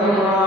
أجمعين.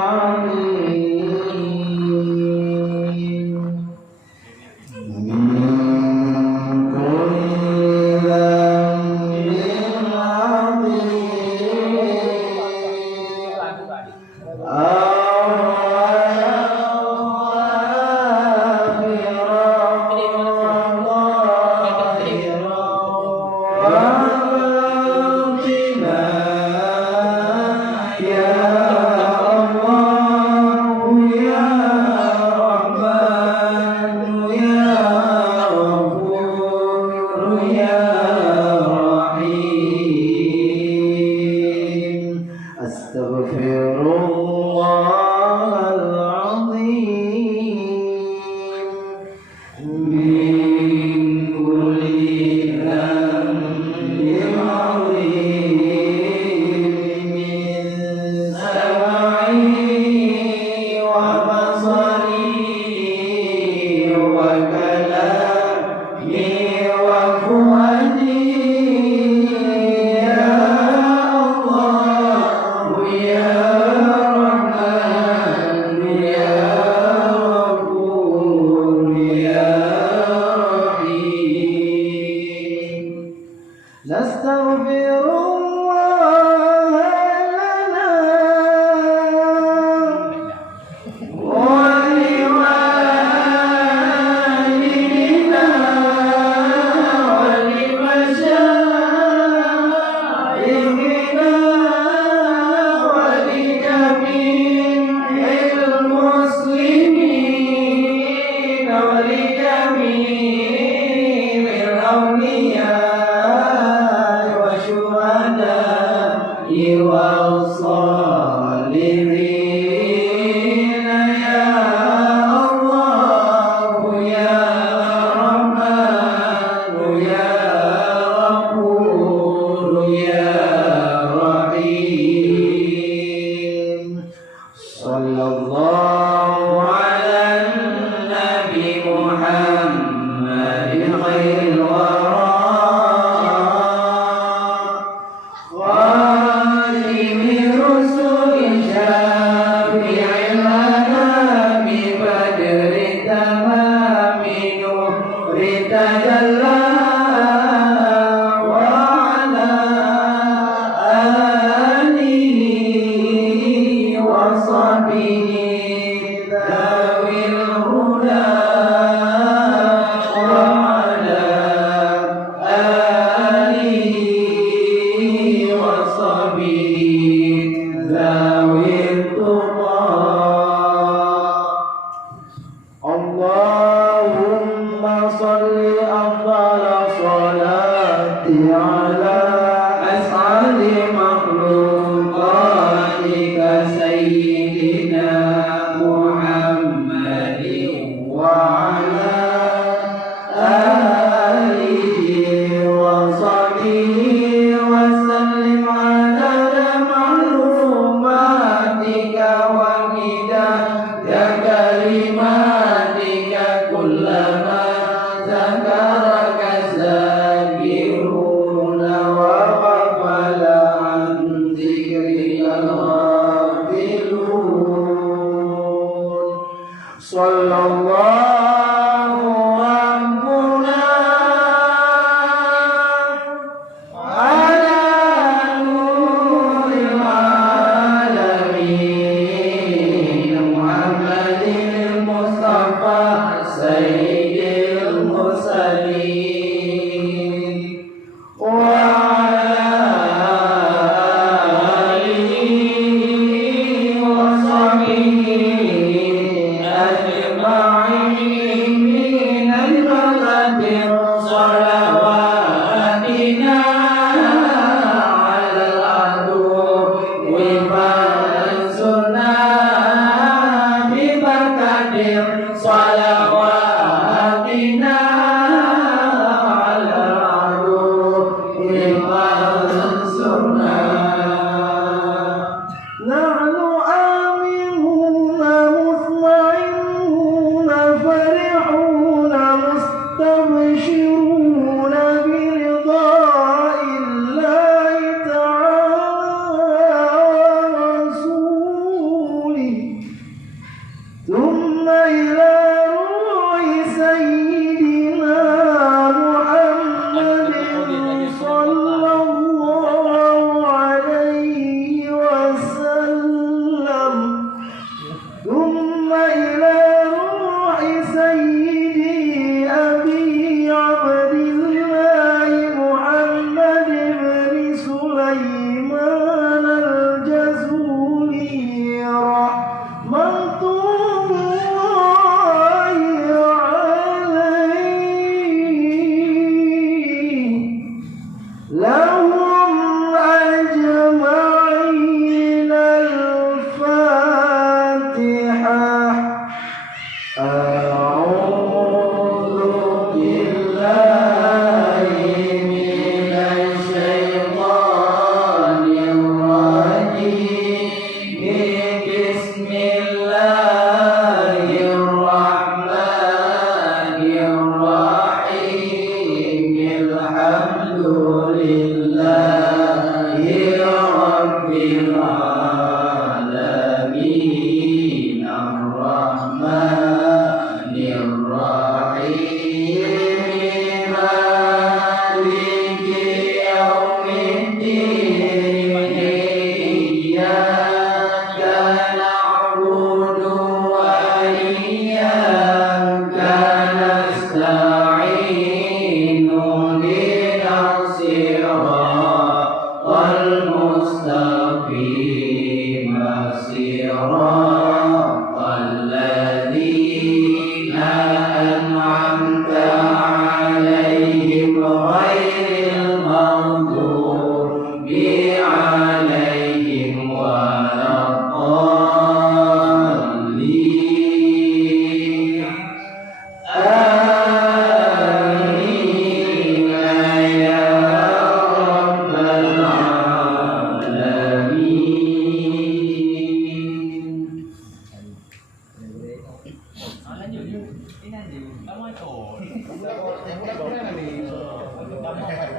صراط الذين أنعمت عليهم غير المغضوب عليهم ولا الضالين آمين يا رب العالمين.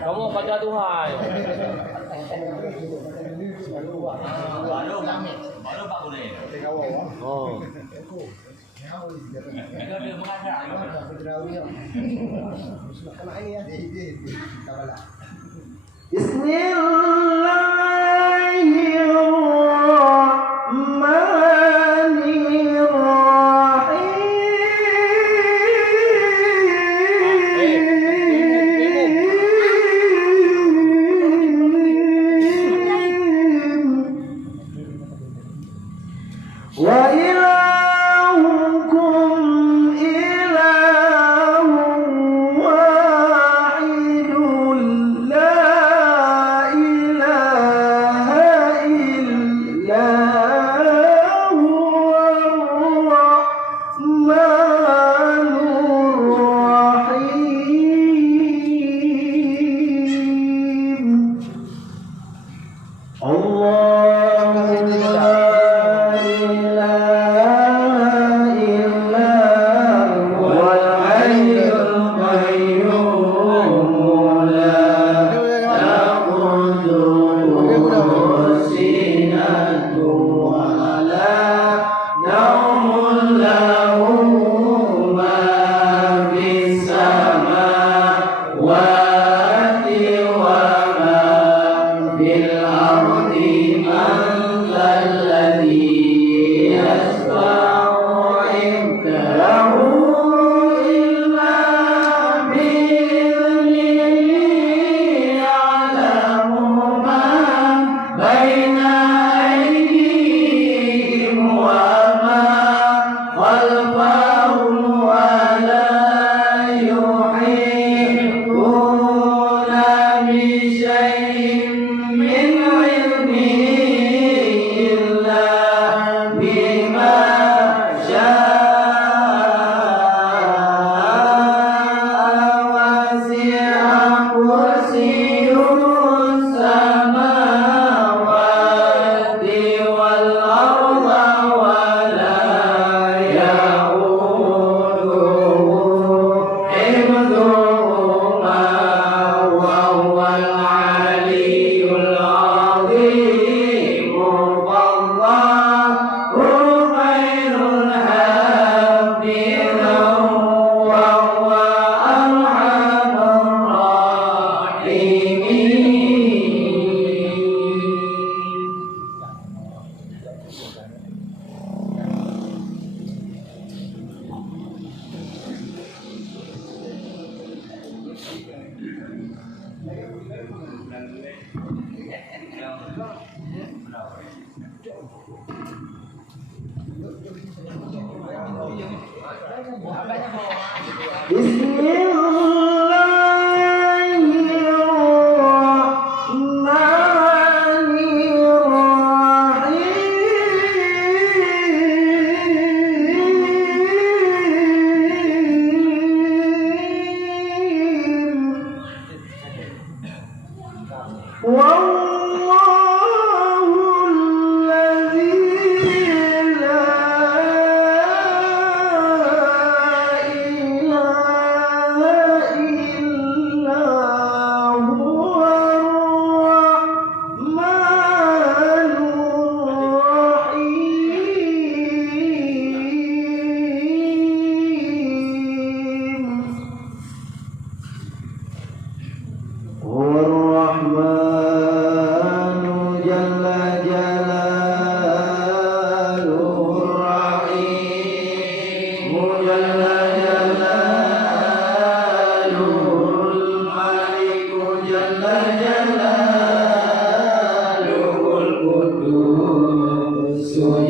Kamu pada Tuhan. Baru Pak boleh. Oh. Ada dia mengajar. لا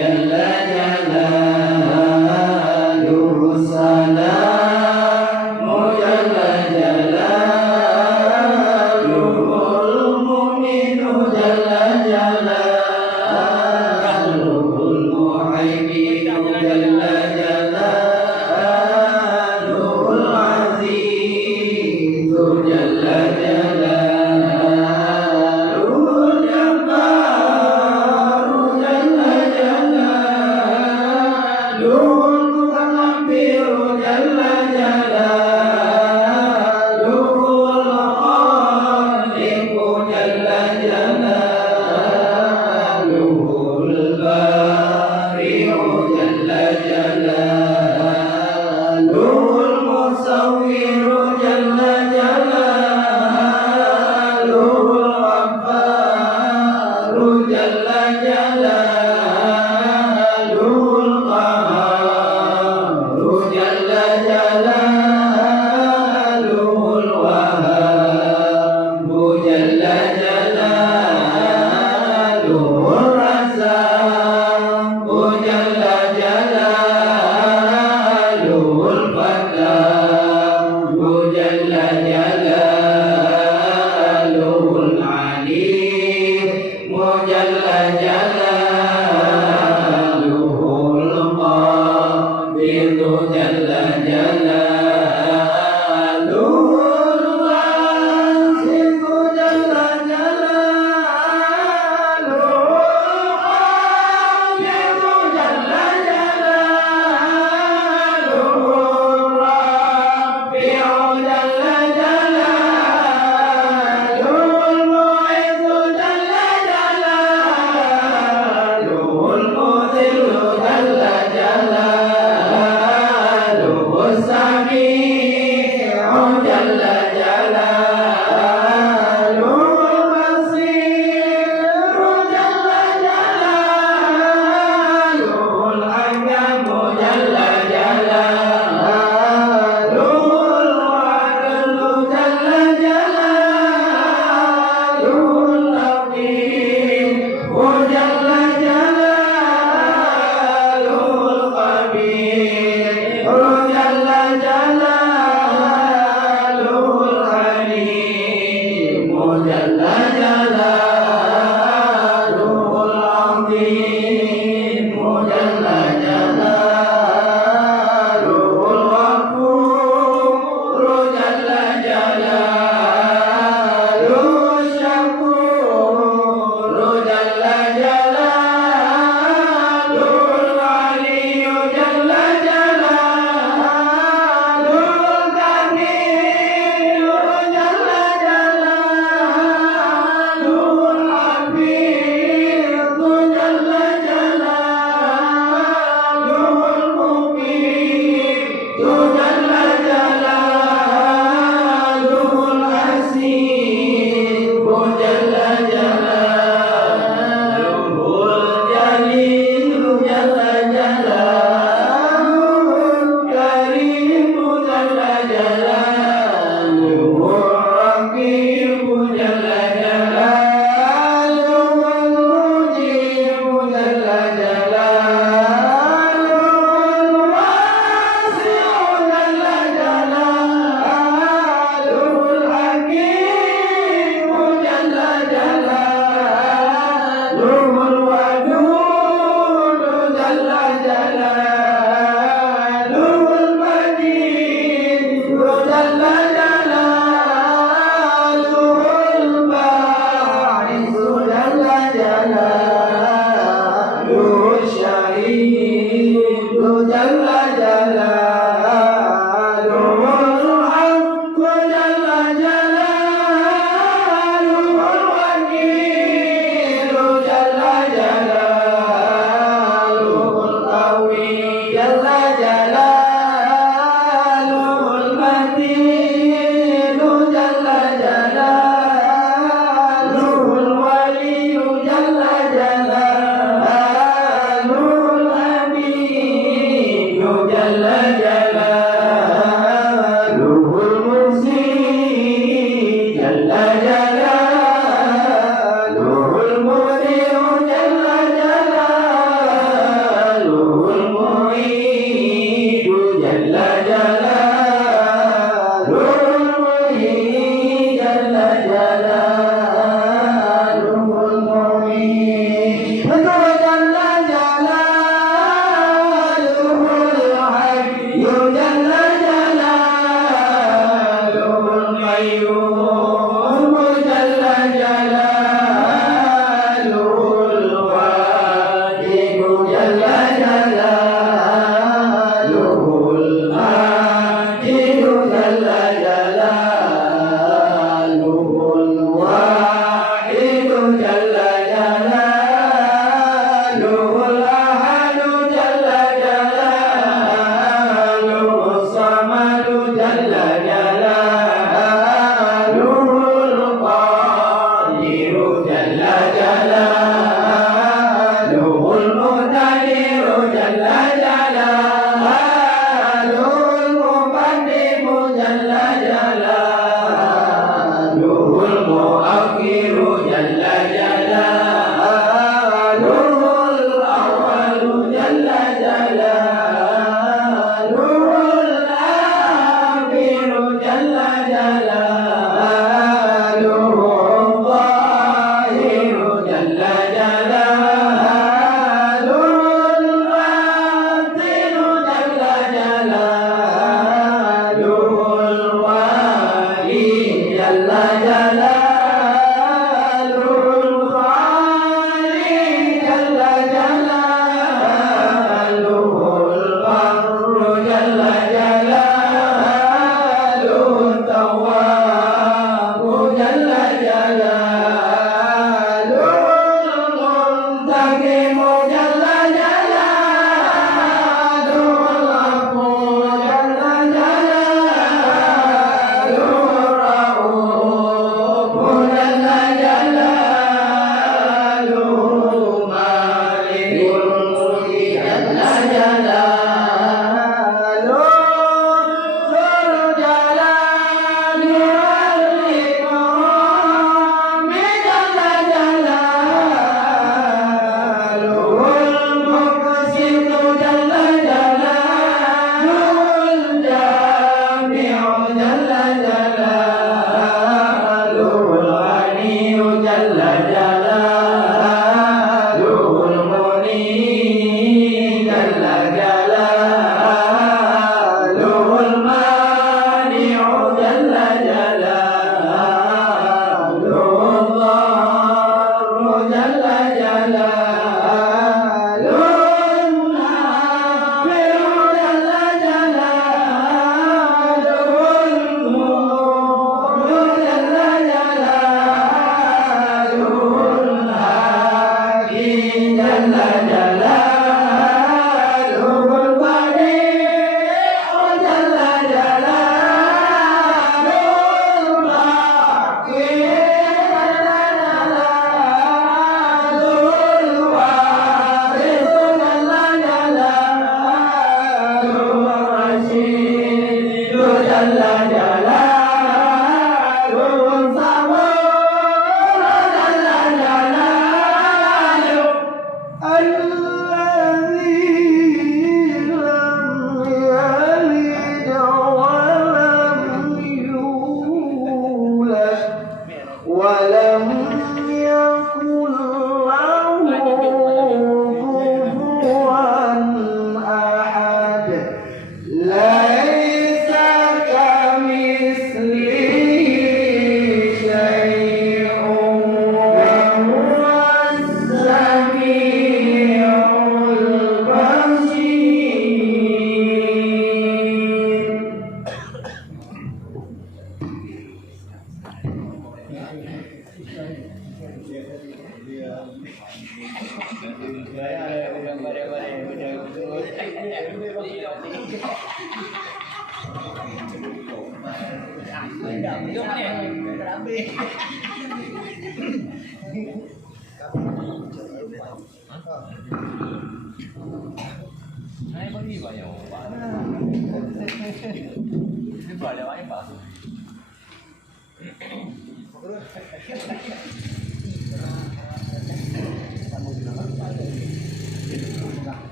jalla jalaluhu salamu jalla jalaluhul mu'minu jalla jalaluhul muhaiminu jalla jalaluhul azizu jalla jalaluhul jabbaru jalla jalaluhu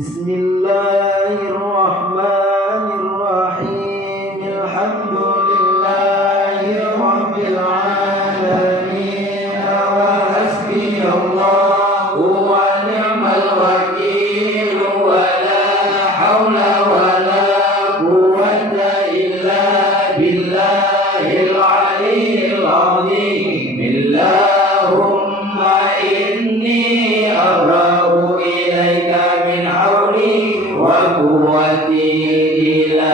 Bismillahirrahmanirrahim. Alhamdulillahi rabbil alamin. Wa hasbiyallahu wa ni'mal wakil. Wa la hawla wa la quwwata illa billahil aliyyil azim. Allahumma inni abra'u ilaika min hawli wa quwwati ila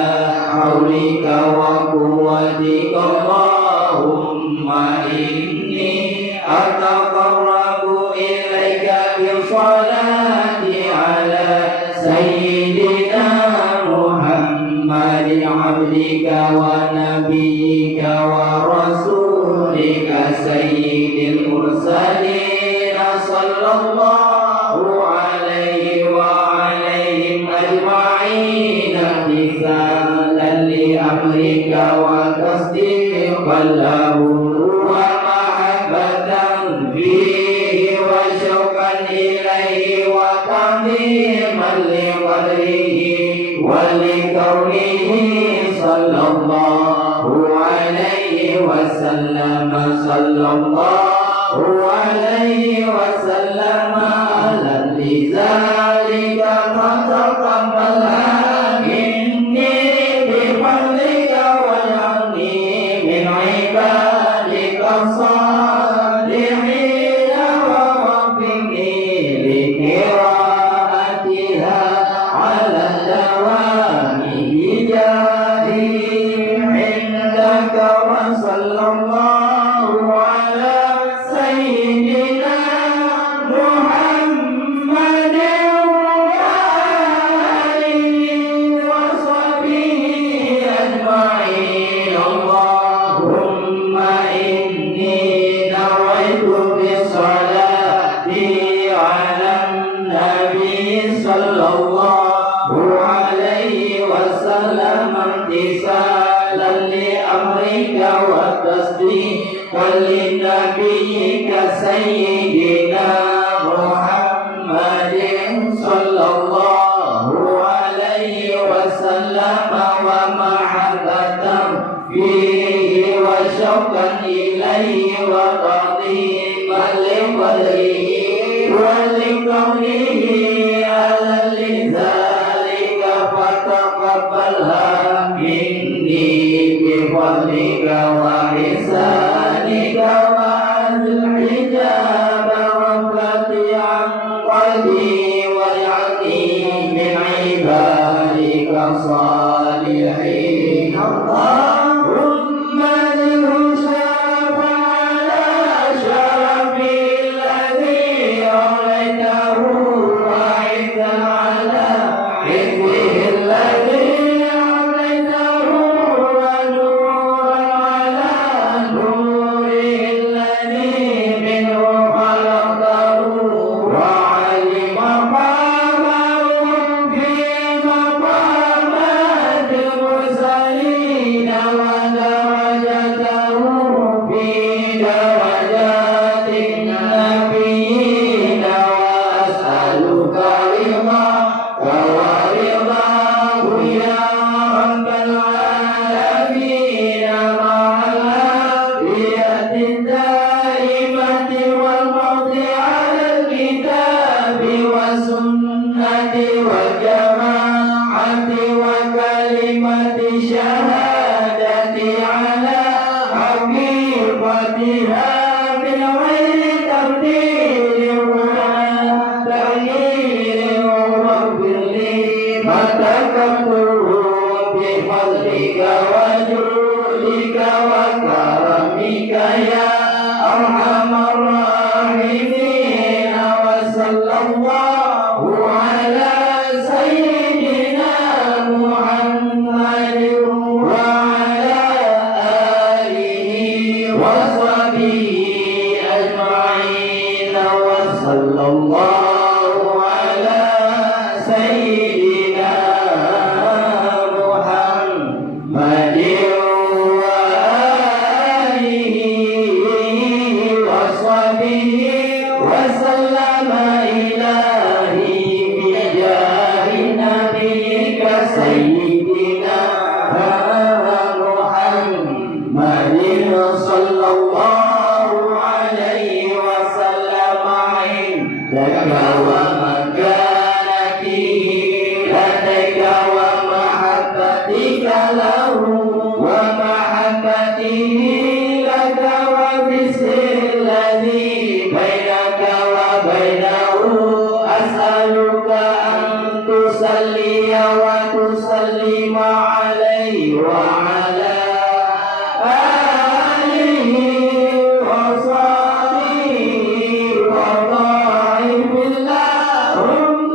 hawlika wa quwwatika. Allahumma inni ataqarrabu ilaika bi salati ala sayyidina Muhammadin abdika wa nabiyyika wa rasulika sayyidil mursalin. Sallallahu alaihi wa alaihim ajma'in. Mithalan li amrika wa tasdiqan lahu wa mahabbatan fihi wa syauqan ilaihi wa ta'ziman li qadrihi wa li kaunihi. Sallallahu alaihi wasallam. Sallallahu alaihi wasallam. Ala lidzalika fataqabbal minni bi fadlika waj'alni min ibadika salihin wa waffiqni li qiraatiha ala dawami bijadi indaka. Wa sallallahu ala سيدنا محمد صلى الله عليه وسلم ومحبة فيه وشوقا إليه وتعظيما لقدره ولكونه على لذلك فتقبلها مني بفضلك وإحسانك وأزل حجاب غفلتي عن قلبي واجعلني من عبادك الصالحين اللهم للشرف على شرف الذي أوليته وعزا على عزه الذي أوليته ونورا على نوره الذي منه خلقته وعلم مقامه في مقامات المرسلين ودرجته في درجات النبيين وأسألك رضاك ورضاه يا رب العالمين مع العافية الدائمة والموت على الكتاب والسنة والجماعة وكلمة شهادة على حقيقتها من غير تبديل ولا تغيير واغفر لي ما تكفر بفضلك وجودك وكرمك يا أرحم الراحمين وصلى الله على سيدنا محمد وعلى آله وصحبه أجمعين وصلى الله على سيدنا محمد وآله وصحبه وسلم إلهي بجاه نبيك سيدنا محمد صلى الله عليه وسلم عندك ومكانته لديك ومحبتك له ومحبته لك وبسر الذي بينك وبينه أسألك أن تصلي وتسلم عليه وعلى آله وصحبه وضاعف اللهم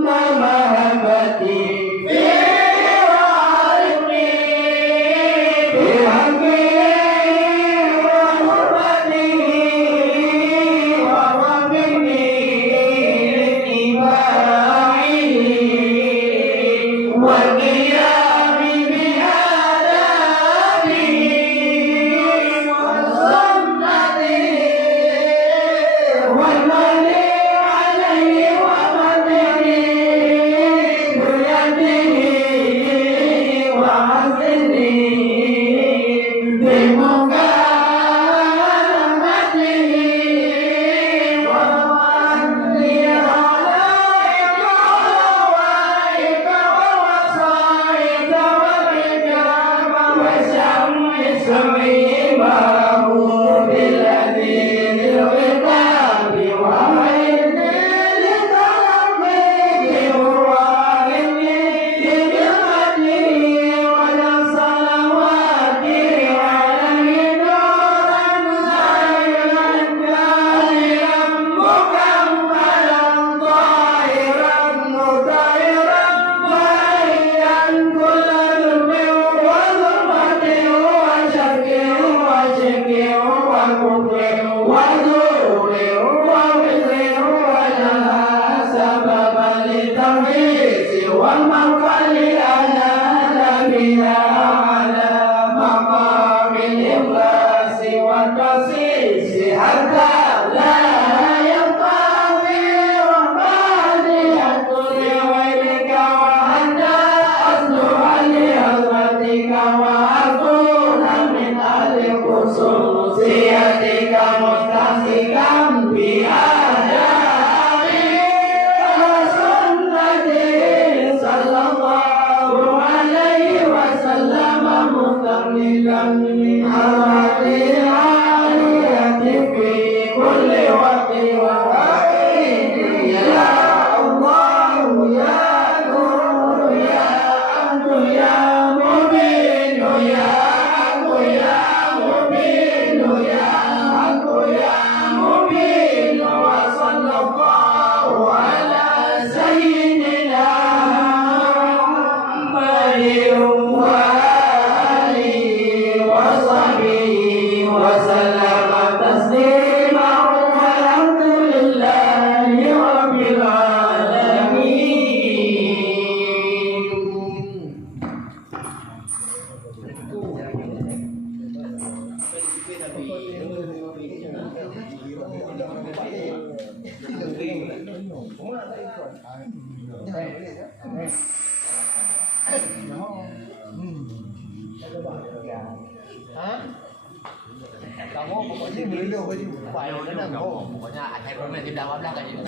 Kamu pokoknya beliau pokoknya ada komen di dalam lah kayak gitu.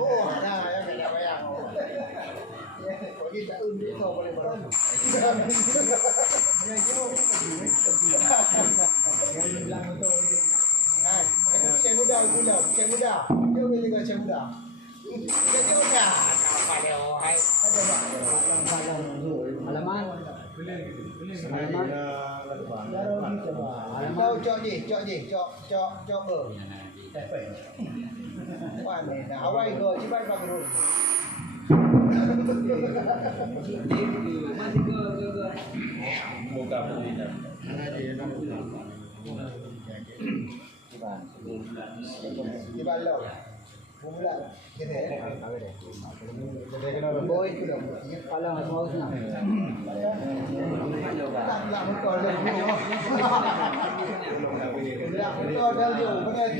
Oh, ada yang bayang. Ya, kok kita undi to boleh barang. Ya, yo. Yang bilang itu. Nah, saya muda. Dia juga saya muda. Dia muda. Apa dia wahai? Ada halaman. Đâu cho gì cho bờ quan này áo bay rồi chứ bay vào rồi Buka pelita. di balau pula gede boy itu dah kalau nggak mau sih lah motor dia lah motor dia benar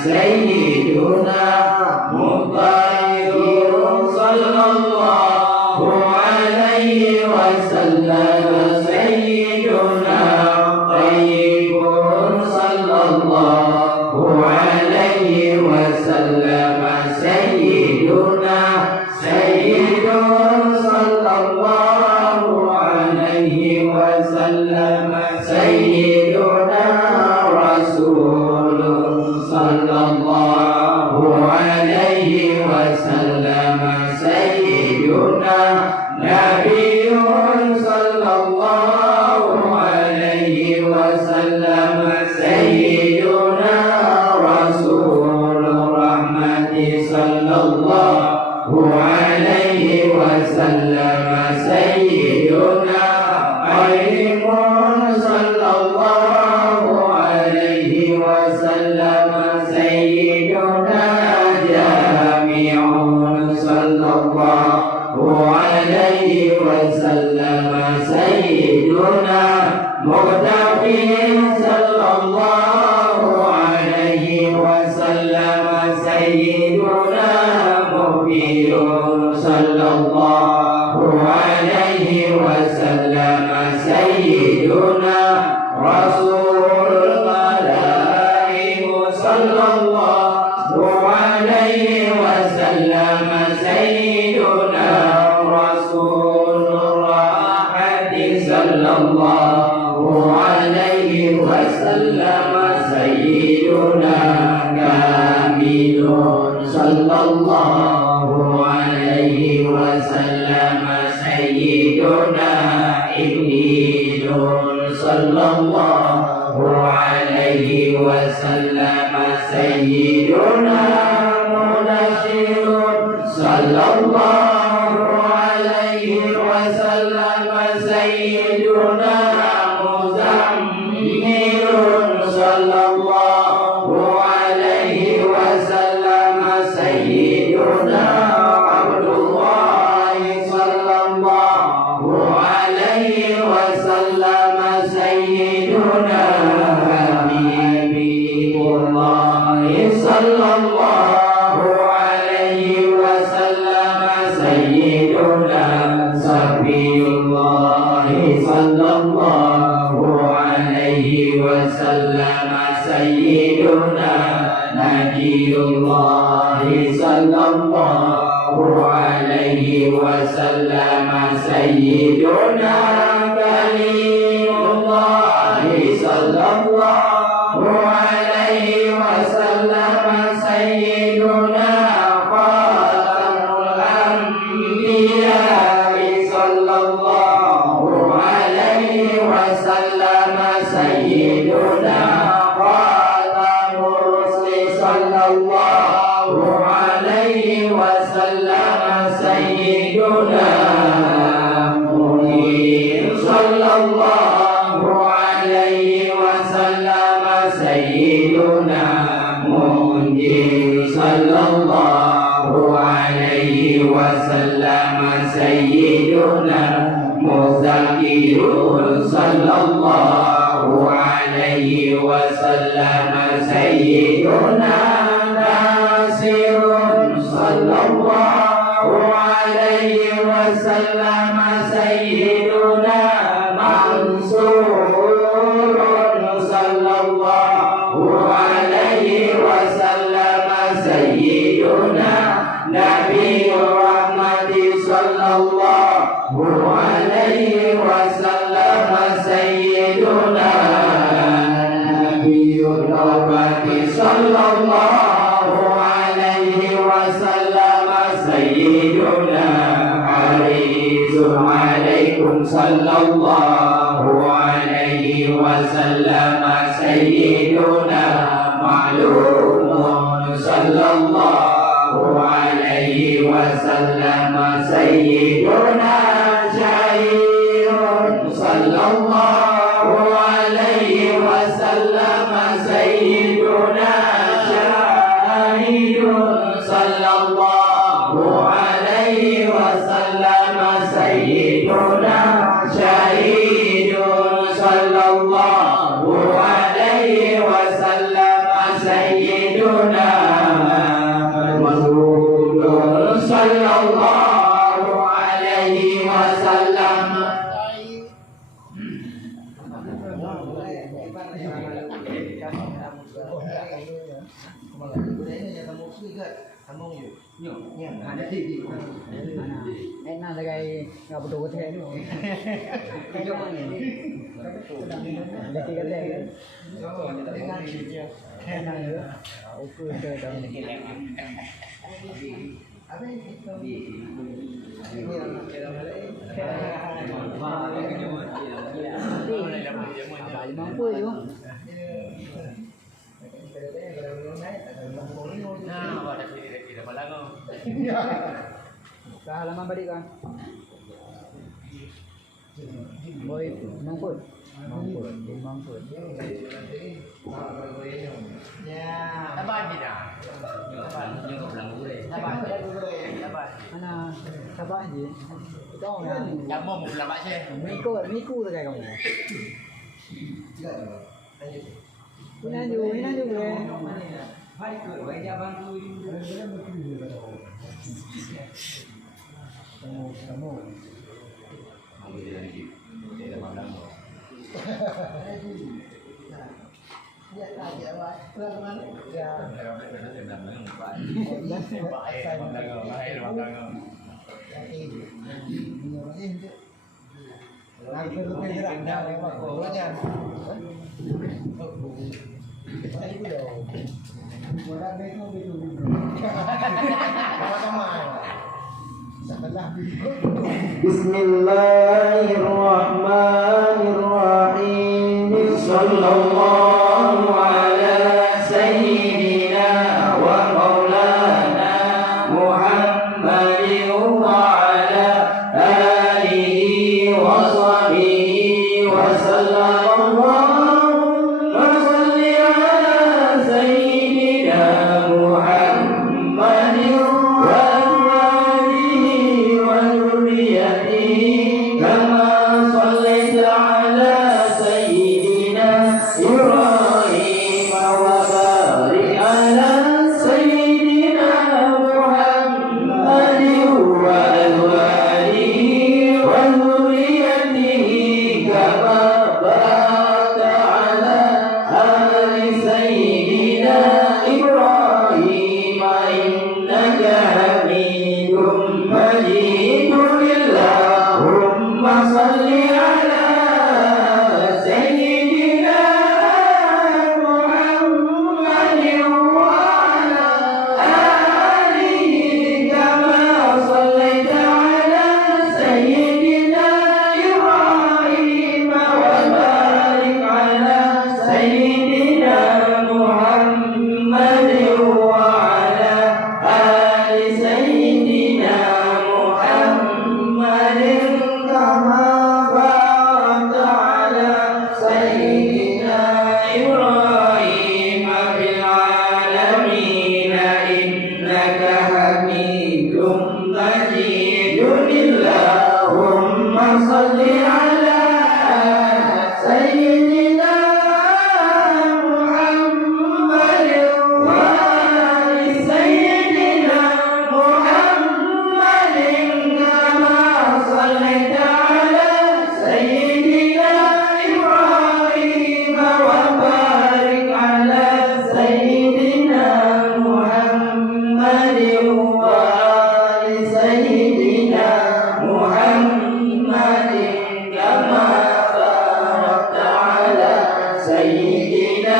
Sayyiduna Mubayyir sallallahu عليه وسلم سيدنا عليم صلى الله عليه وسلم سيدنا جامع صلى الله عليه وسلم سيدنا مغتفي صلى الله عليه وسلم سيدنا مبين صلى الله عليه وسلم سيدنا رسول الملائك صلى الله عليه وسلم سيدنا رسول الراحة صلى الله عليه وسلم سيدنا كامل صلى الله عليه وسلم سيدنا إبليل صلى الله عليه وسلم سيدنا منشر صلى الله عليه وسلم سيدنا مزمل صلى الله عليه وسلم سيدنا عبد الله صلى الله عليه وسلم سيدنا حبيب الله صلى الله عليه وسلم سيدنا صفي الله صلى الله عليه وسلم سيدنا نبي الله صلى الله عليه وسلم سيدنا كليم الله صلى الله عليه وسلم سيدنا خاتم الأنبياء صلى الله عليه وسلم سيدنا خاتم الرسل صلى الله عليه وسلم سيدنا منير صلى الله عليه وسلم سيدنا منجي صلى الله عليه وسلم سيدنا مذكر صلى الله عليه وسلم سيدنا ناصر صلى الله عليه وسلم سيدنا منصور صلى الله عليه وسلم سيدنا نبي الرحمة صلى الله عليه وسلم سيدنا نبي التوبة صلى الله عليه وسلم سيدنا عزيز عليكم صلى الله عليه وسلم سيدنا معلوم صلى الله عليه وسلم سيدنا شهير صلى الله عليه وسلم سيدنا شهيد صلى الله عليه وسلم سيدنا شهيد صلى الله عليه وسلم سيدنا مسعود صلى الله عليه وسلم Enak lagi nggak betul betul ini. Coba ini. Ada tiga teh. Enak ya. Oke mampu juga. Nah, pada sini tidak pada Ke halaman balik kan. Boy, mangkut. Mangkut. Ya. Sabar tidak? Sabar. Mana? Sabar je. Kau nak. Kamu mau pulang Pak Syekh? Miku tu kayak kamu. Ini lanjut boleh. Hai ke, bagi abang tu. Kamu. Ya, aja Pak. Pulang ke mana? Ya. Lagi perlu gerak dah lewat bawahnya. Saya dulu. Orang itu betul. Teman-teman. Setelah Bismillahirrahmanirrahim. Sallallahu ala sayyidina wa maulana Muhammadin wa ala alihi wa sahbihi wa sallam. Allahumma salli ala sayyidina Muhammadin wa azwajihi wa dhurriyyatihi kama sallaita ala sayyidina Ibrahim wa barik ala sayyidina Muhammadin wa azwajihi wa dhurriyyatihi kama barakta ala ali sayyidina Ibrahim innaka Hamidum Majid. Allahumma salli ala sayyidina Muhammadin wa ala alihi kama sallaita ala sayyidina Ibrahim wa barik ala sayyidina Muhammadin wa ala ali sayyidina Muhammadin kama barakta ala sayyidina Ibrahim fil alamin innaka Hamidum Majid. Allahumma salli ala sayyidina Muhammadin wa ali sayyidina Muhammadin kama sallaita ala sayyidina Ibrahim wa barik ala sayyidina Muhammadin wa ali sayyidina Muhammadin kama barakta ala sayyidina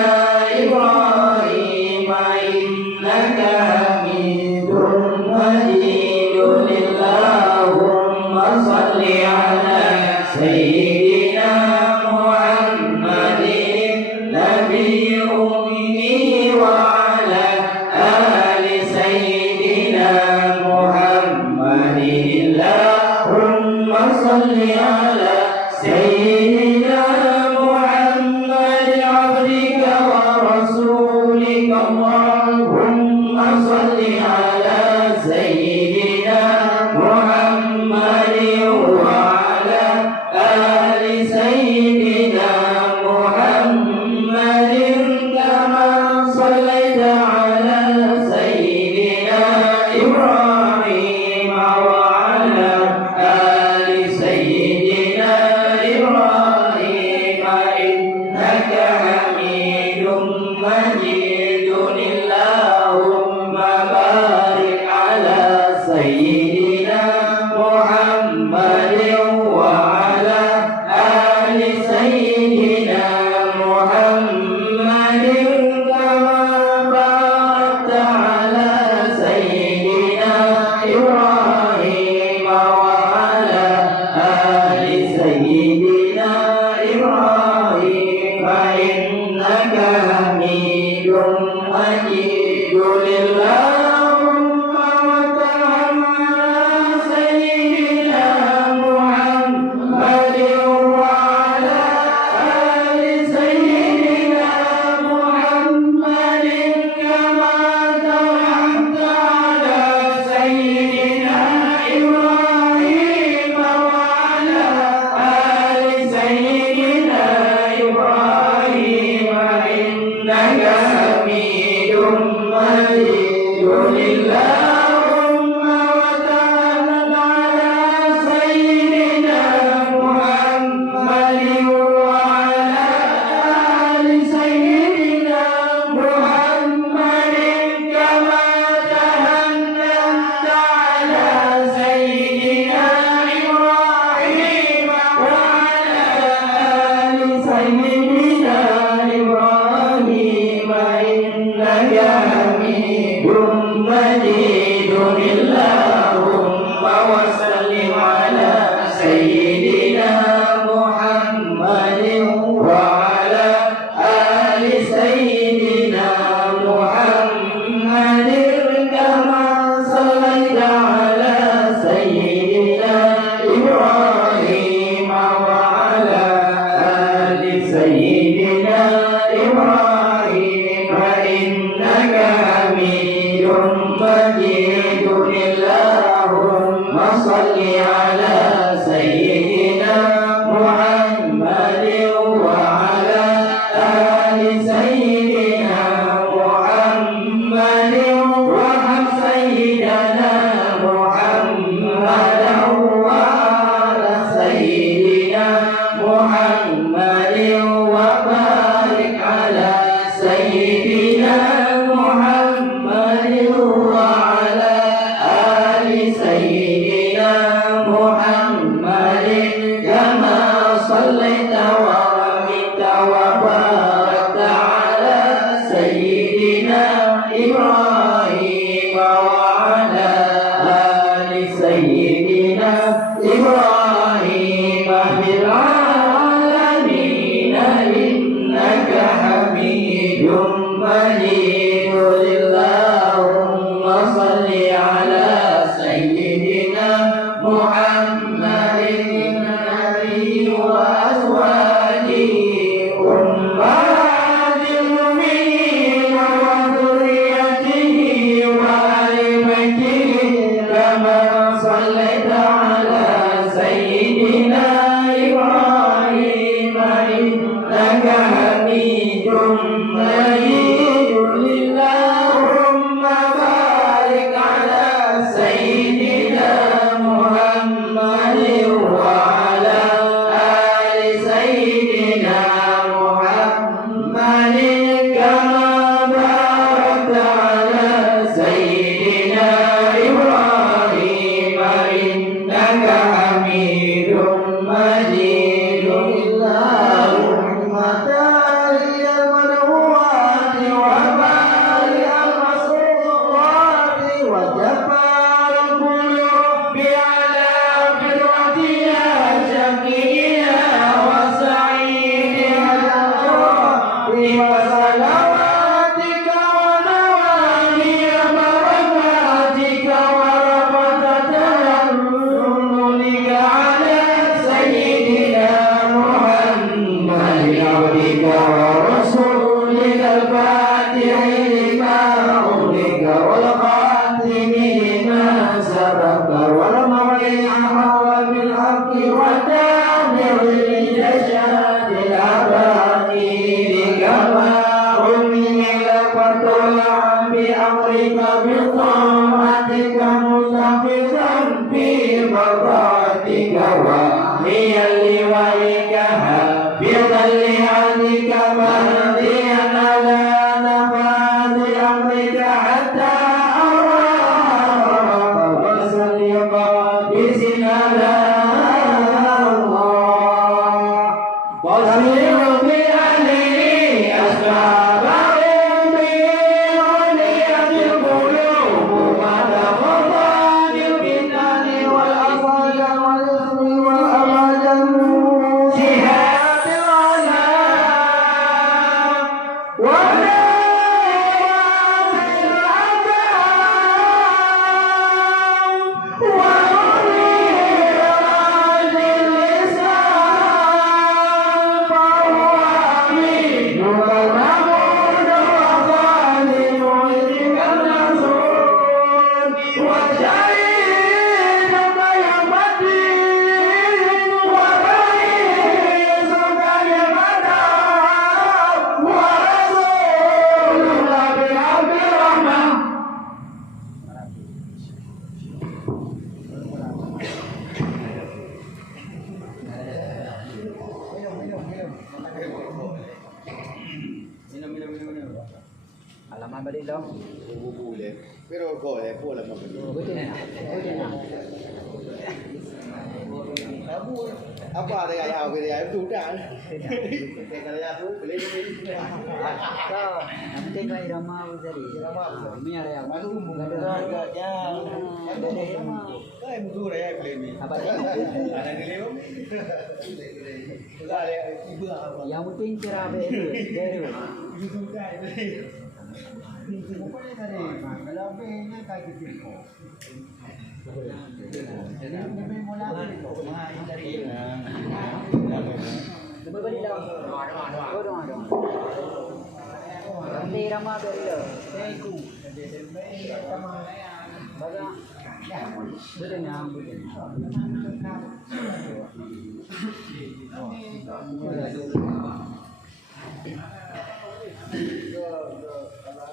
Ibrahim innaka Hamidum Majid. Allahumma salli ala sayyidina Muhammadin nabiyyi ummi wa ala ali sayyidina Muhammadin. Allahumma salli ala sayyidina Muhammad abdika wa rasulika. Allahumma salli ala sayyidina Muhammadin wa ala ali sayyidina Muhammadin kama sallaita ala sayyidina Ibrahim wa ala ali sayyidina Ibrahim سيدنا محمد كما صليت ورحمت وباركت على سيدنا إبراهيم وعلى آل سيدنا إبراهيم في العالمين إنك حميد مجيد اللهم صل على سيدنا محمد النبي وأزواجه أمهات المؤمنين وذريته وآل بيته كما صليت على سيدنا إبراهيم إنك حميد مجيد اللهم بارك على سيدنا محمد وعلى آل سيدنا محمد كما باركت على سيدنا إبراهيم إنك حميد مجيد اللهم تالي المنوات وبارئ المسرورات وجبار القلوب على فطرتنا شقينا وسعيدنا الأبرار وصلواتك ونوامي بركاتك ورحمتك رسولك على سيدنا محمد عبدك ورسولك الفاتح لما أغلق والخاتم لما سبق والمريح بالحق والتامر لجشاد الأباطيل كما أملك وطلع بأمرك بطاعتك مستحفظا في مرضاتك وهي لوليك حافظا لعهدك مهديا على نفاذ أمرك حتى أراك وسلم بسم الله وسلم بأهله أسبابهم بغنية القلوب وتفضل بالفتن والأصال والإثم والأبد شهاد العذاب ولا Alaman balik dong. Boleh. Pero boleh pula mak. Betul nak. Betul nak. Apa ada yang awal yang tu dah. Kalau yang tu boleh. So, nanti kau irama uzari. Ini ada yang masuk ada yang ada irama. Kau yang tu raya boleh ni. Apa dia? Ada ni lewat. Ada ibu apa? Yang penting cerah beru. Ibu dah. Kalau behnya kayak gitu. Jadi kami mula dari. Coba balik dah. Oh dong. Nanti irama beri dah. Tengku. Baga. Betul nyam betul.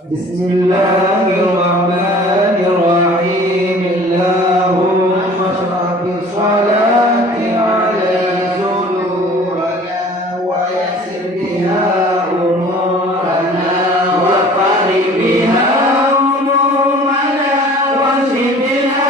Bismillahirrahmanirrahim. Allahumma sholli salati alaihi sururana wa yassir biha umurana wa qari biha umumana wa shibha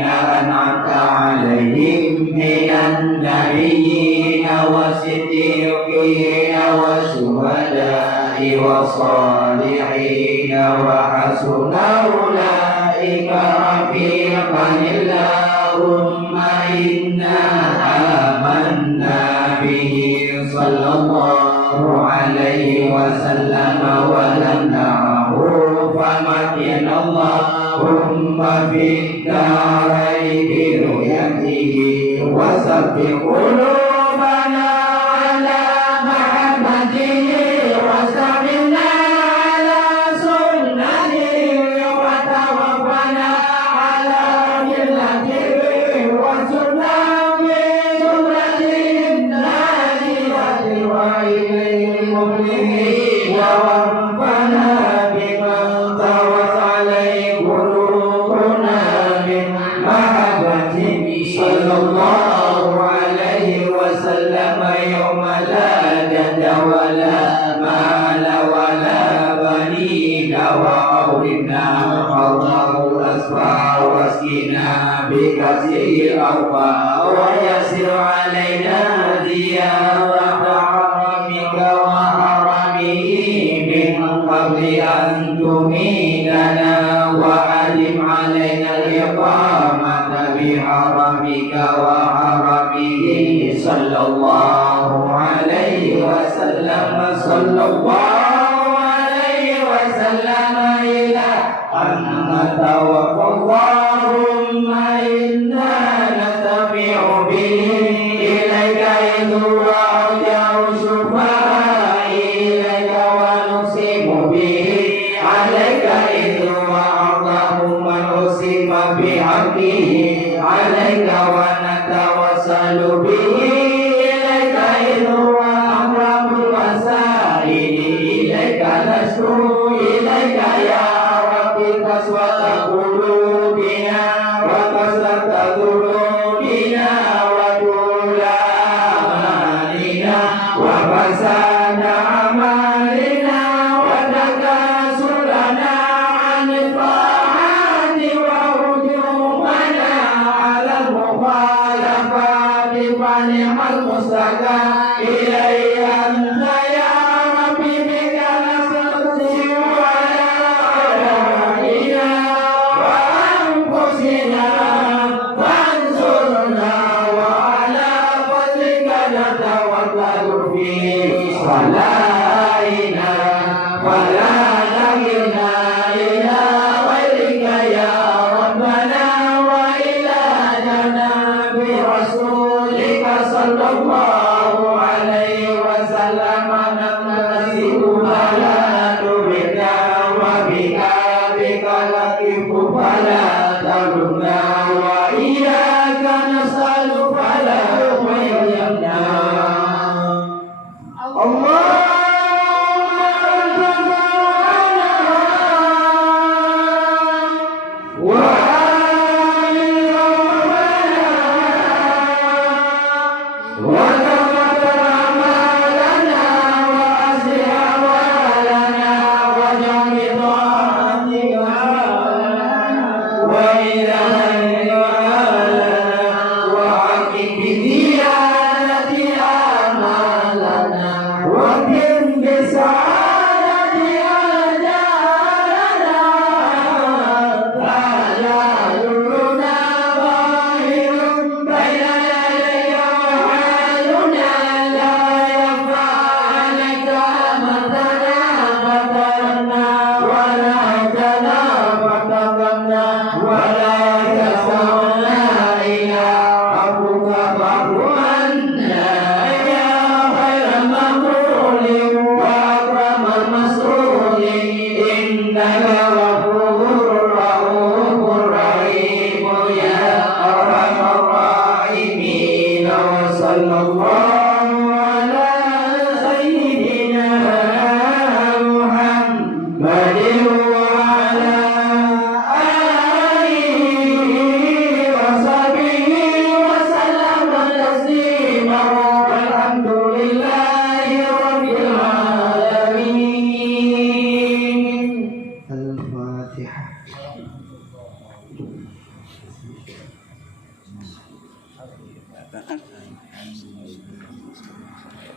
الذين أنعمت عليهم من النبيين والصديقين والشهداء والصالحين وحسن أولئك رفيقا اللهم إنا آمنا به صلى الله عليه وسلم ولم نره فمكن اللهم في الدارين برؤيته وثبت قلوبنا على محمده واستعملنا على سنته وتوفنا على ملته وسنة بسنة الناجية وإليه المفلحين ووفقنا بمن طوت عليه قلوبنا من محبته صلى الله عليه وسلم يوم لا جد ولا مال ولا بنين وأورثنا حوضه الأسفار واسقنا بكأسه الأوفى ويسر علينا زيارة حرمك وحرمه من قبل أن تميتنا وأدم علينا الإقامة بحرمك وحرمه صلى الله عليه وسلم صلى الله عليه وسلم إلى أن نتوفى اللهم إنا نستمع به إليك إذ وأرجع شفاء إليك ونصيب به عليك إذ وأعظم من أصيب بحقه عليك ونتوسل به إليك إذ وأقرب الوسائل إليك نشكو إليك يا ربي قسوة قلوبنا وكسرة ذنوبنا وطول آمالنا وفساد أعمالنا وتكاسلنا عن الطاعات وهجومنا على المخالفات فنعم المستكى إليه أنت يا ربي بك نستغفر ولا أولادنا وأنفسنا فانصرنا وعلى فضلك نتوكل في صلاتنا فلا تكلنا إلى غيرك يا ربنا وإلى جناب رسولك صلى الله عليه وسلم نمتثل فلا نبدا وبك نقف فلا ترنا وإياك نسأل فلا تضيعنا Bye.